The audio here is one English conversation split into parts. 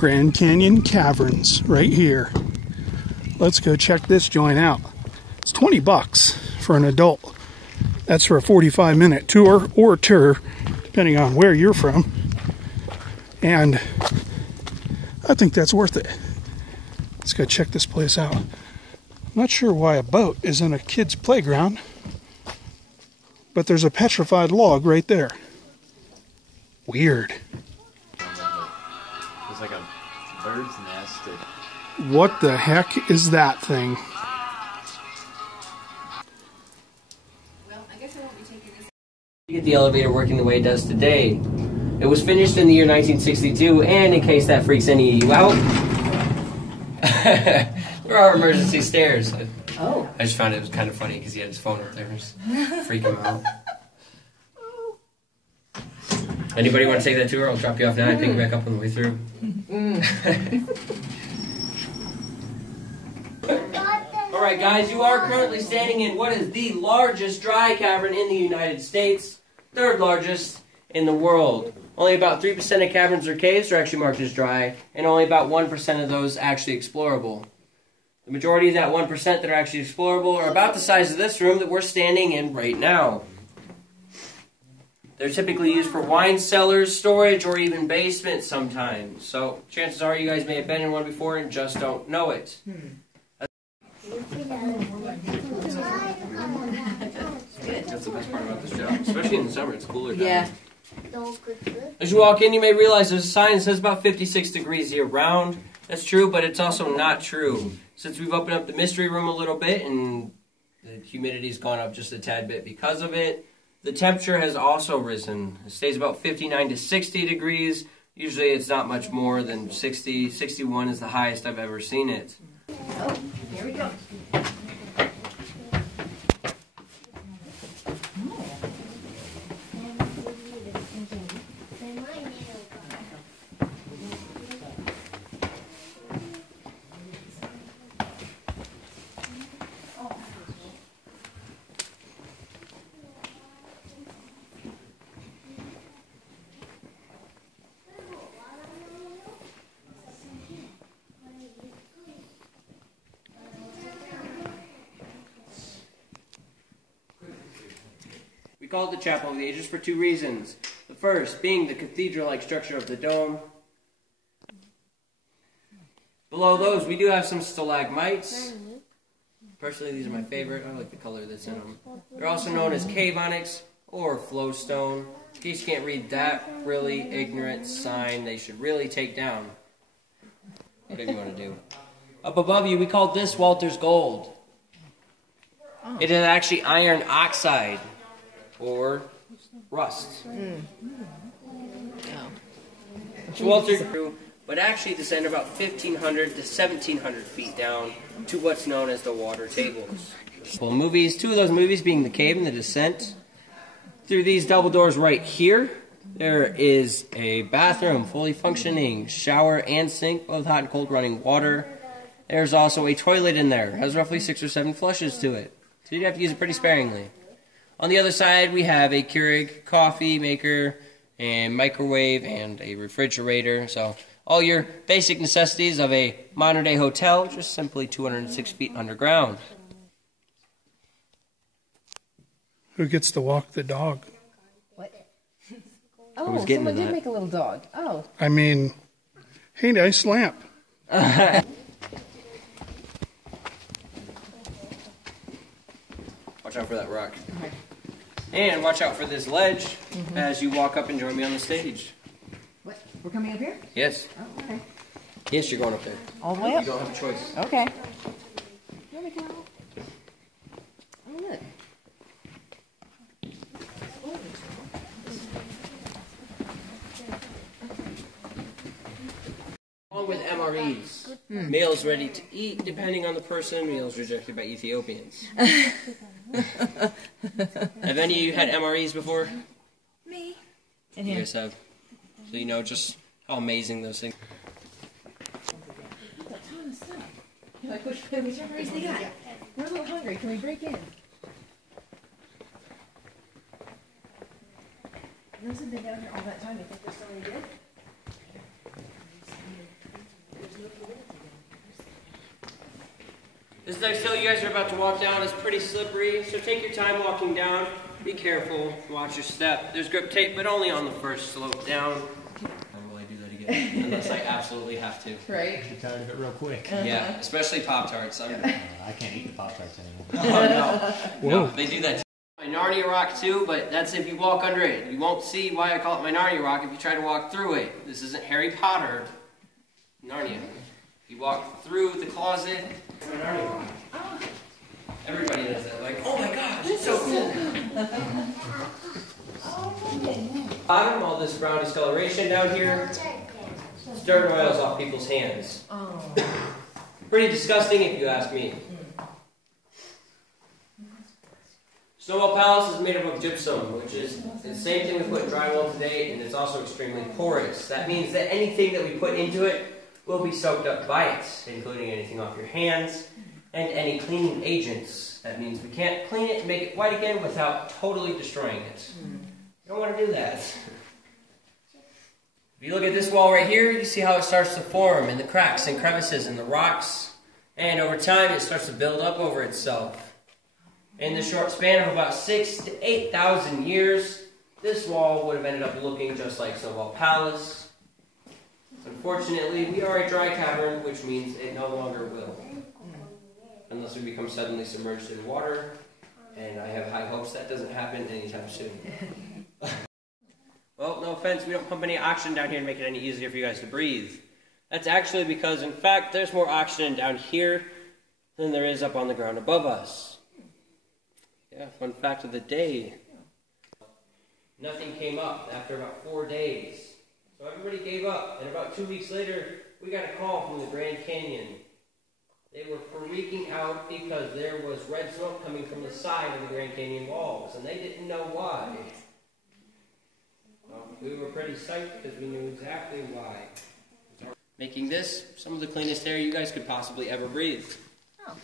Grand Canyon Caverns right here. Let's go check this joint out. It's 20 bucks for an adult. That's for a 45-minute tour or tour, depending on where you're from. And I think that's worth it. Let's go check this place out. I'm not sure why a boat is in a kid's playground, but there's a petrified log right there. Weird. It's like a bird's nest. What the heck is that thing? Well, I guess I won't be taking this. You get the elevator working the way it does today. It was finished in the year 1962, and in case that freaks any of you out, there are emergency stairs. Oh. I just found it was kind of funny because he had his phone up there. It was freaking him out. Anybody want to take that tour? I'll drop you off now and pick you back up on the way through. Alright guys, you are currently standing in what is the largest dry cavern in the United States, third largest in the world. Only about 3% of caverns or caves are actually marked as dry, and only about 1% of those actually explorable. The majority of that 1% that are actually explorable are about the size of this room that we're standing in right now. They're typically used for wine cellars, storage, or even basements sometimes. So chances are you guys may have been in one before and just don't know it. That's the best part about this job, especially in the summer. It's cooler down. Yeah. As you walk in, you may realize there's a sign that says about 56 degrees year-round. That's true, but it's also not true. Since we've opened up the mystery room a little bit and the humidity's gone up just a tad bit because of it, the temperature has also risen. It stays about 59 to 60 degrees. Usually it's not much more than 60. 61 is the highest I've ever seen it. Oh, here we go. We call it the Chapel of the Ages for two reasons. The first being the cathedral-like structure of the dome. Below those, we do have some stalagmites. Personally, these are my favorite. I like the color that's in them. They're also known as cave onyx or flowstone. In case you can't read that really ignorant sign, they should really take down. Whatever you want to do. Up above you, we call this Walter's Gold. It is actually iron oxide or rust. So Walter grew, but actually descend about 1,500 to 1,700 feet down to what's known as the water tables. Well, movies, two of those movies being The Cave and The Descent. Through these double doors right here, there is a bathroom, fully functioning, shower and sink, both hot and cold running water. There's also a toilet in there. It has roughly 6 or 7 flushes to it. So you'd have to use it pretty sparingly. On the other side, we have a Keurig coffee maker, and microwave, and a refrigerator. So all your basic necessities of a modern-day hotel, just simply 206 feet underground. Who gets to walk the dog? What? Oh, someone did make a little dog. Oh. I mean, hey, nice lamp. Watch out for that rock. Okay. And watch out for this ledge as you walk up and join me on the stage. What? We're coming up here? Yes. Oh, okay. Yes, you're going up there. All the way up? You don't have a choice. Okay. Here we go. Oh, look. Along with MREs. Meals ready to eat, depending on the person. Meals rejected by Ethiopians. Have any of you had MREs before? Me. And you guys have. So you know just how amazing those things. That's a ton of stuff. You're like, which MREs they got? We're a little hungry. Can we break in? Those have been down here all that time. You think they're still any good? This next hill you guys are about to walk down is pretty slippery, so take your time walking down. Be careful, watch your step. There's grip tape, but only on the first slope down. When will I do that again? Unless I absolutely have to. Right. Get tired of it real quick. Yeah, especially Pop-Tarts. I can't eat the Pop-Tarts anymore. Oh, no. No, they do that. My Narnia rock too, but that's if you walk under it. You won't see why I call it my Narnia rock if you try to walk through it. This isn't Harry Potter. Narnia. You walk through the closet. My Narnia rock. Everybody does that. Like, oh my gosh, it's so cool. Bottom, all this brown discoloration down here. It's dirt oils off people's hands. Pretty disgusting if you ask me. Snowball Palace is made up of gypsum, which is the same thing we put in drywall today, and it's also extremely porous. That means that anything that we put into it will be soaked up by it, including anything off your hands and any cleaning agents. That means we can't clean it and make it white again without totally destroying it. You don't want to do that. If you look at this wall right here, you see how it starts to form in the cracks and crevices in the rocks, and over time it starts to build up over itself. In the short span of about 6,000 to 8,000 years, this wall would have ended up looking just like Snowball Palace. Unfortunately, we are a dry cavern, which means it no longer will. Unless we become suddenly submerged in water, and I have high hopes that doesn't happen anytime soon. Well, no offense, we don't pump any oxygen down here to make it any easier for you guys to breathe. That's actually because, in fact, there's more oxygen down here than there is up on the ground above us. Yeah, fun fact of the day. Nothing came up after about 4 days. So everybody gave up, and about 2 weeks later, we got a call from the Grand Canyon. They were freaking out because there was red smoke coming from the side of the Grand Canyon walls, and they didn't know why. Well, we were pretty psyched because we knew exactly why. Making this some of the cleanest air you guys could possibly ever breathe. Oh.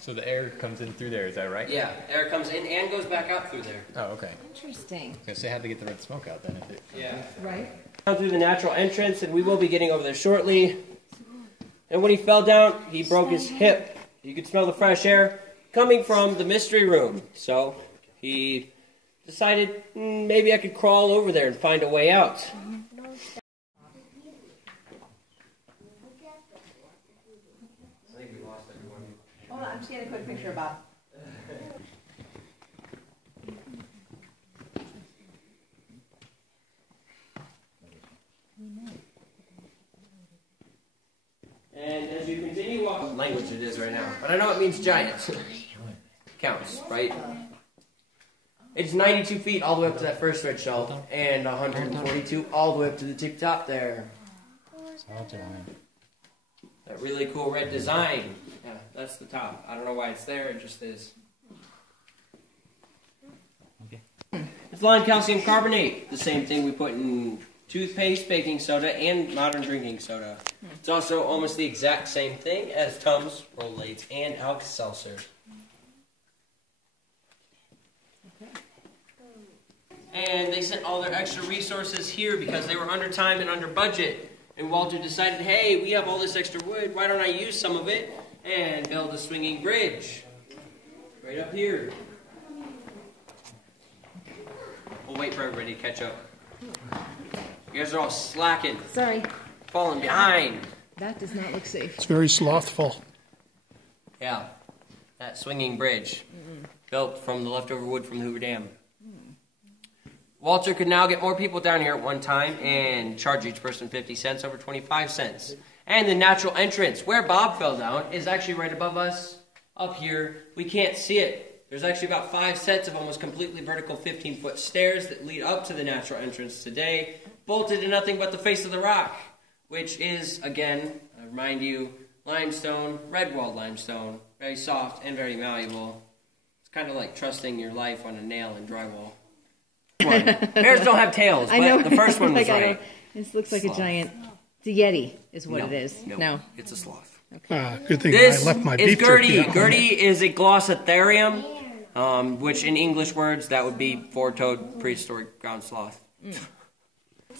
So the air comes in through there, is that right? Yeah, air comes in and goes back out through there. Oh, okay. Interesting. Because they had to get the red smoke out then. If it Yeah. Right. Down through the natural entrance, and we will be getting over there shortly. And when he fell down, he broke his hip. You could smell the fresh air coming from the mystery room. So he decided, maybe I could crawl over there and find a way out. Hold on, I'm just getting a quick picture of Bob. And as you continue walking, language it is right now, but I know it means giant. Counts, right? It's 92 feet all the way up to that first red shelf, and 142 all the way up to the tip top there. That really cool red design. Yeah, that's the top. I don't know why it's there, it just is. Okay. It's lined calcium carbonate, the same thing we put in toothpaste, baking soda, and modern drinking soda. It's also almost the exact same thing as Tums, Rolaids, and Alka-Seltzer. And they sent all their extra resources here because they were under time and under budget. And Walter decided, hey, we have all this extra wood, why don't I use some of it and build a swinging bridge right up here. We'll wait for everybody to catch up. You guys are all slacking, Sorry. falling behind. That does not look safe. It's very slothful. Yeah, that swinging bridge built from the leftover wood from the Hoover Dam. Walter could now get more people down here at one time and charge each person 50 cents over 25 cents. And the natural entrance, where Bob fell down, is actually right above us up here. We can't see it. There's actually about 5 sets of almost completely vertical 15-foot stairs that lead up to the natural entrance today, bolted to nothing but the face of the rock, which is, again, I remind you, limestone, red-walled limestone, very soft and very malleable. It's kind of like trusting your life on a nail in drywall. Bears don't have tails, but the first one was right. This looks like Sloth. a giant... It's a Yeti is what it is. No, it's a sloth. Good thing This I left my is beef jerky Gertie. at home. Gertie is a glossotherium, which in English words, that would be four-toed prehistoric ground sloth.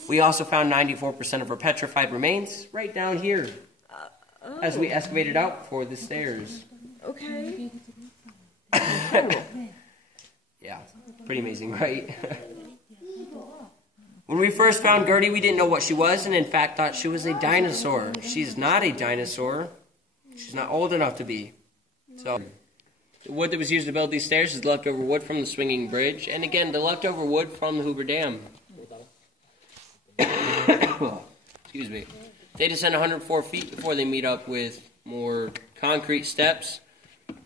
We also found 94% of her petrified remains right down here. as we excavated out for the stairs. Okay. Yeah, pretty amazing, right? When we first found Gertie, we didn't know what she was, and in fact thought she was a dinosaur. She's not a dinosaur. She's not old enough to be. So, the wood that was used to build these stairs is leftover wood from the swinging bridge, and again, the leftover wood from the Hoover Dam. Excuse me. They descend 104 feet before they meet up with more concrete steps,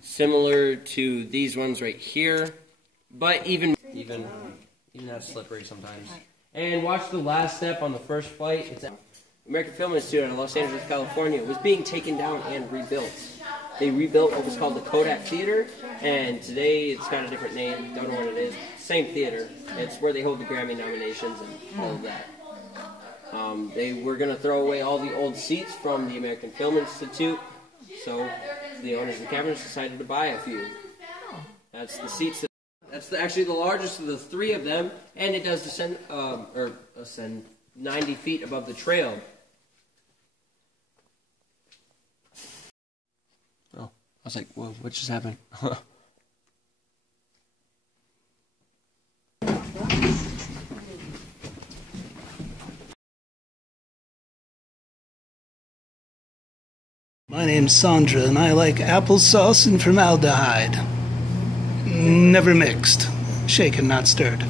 similar to these ones right here, but even that's slippery sometimes. And watch the last step on the first flight. It's American Film Institute in Los Angeles, California. It was being taken down and rebuilt. They rebuilt what was called the Kodak Theater, and today it's got a different name. Don't know what it is. Same theater. It's where they hold the Grammy nominations and all of that. They were going to throw away all the old seats from the American Film Institute, so the owners of the caverns decided to buy a few. That's the seats. That's actually the largest of the three of them, and it does ascend 90 feet above the trail. Oh, I was like, whoa, what just happened? My name's Sandra, and I like applesauce and formaldehyde. Never mixed. Shaken, not stirred.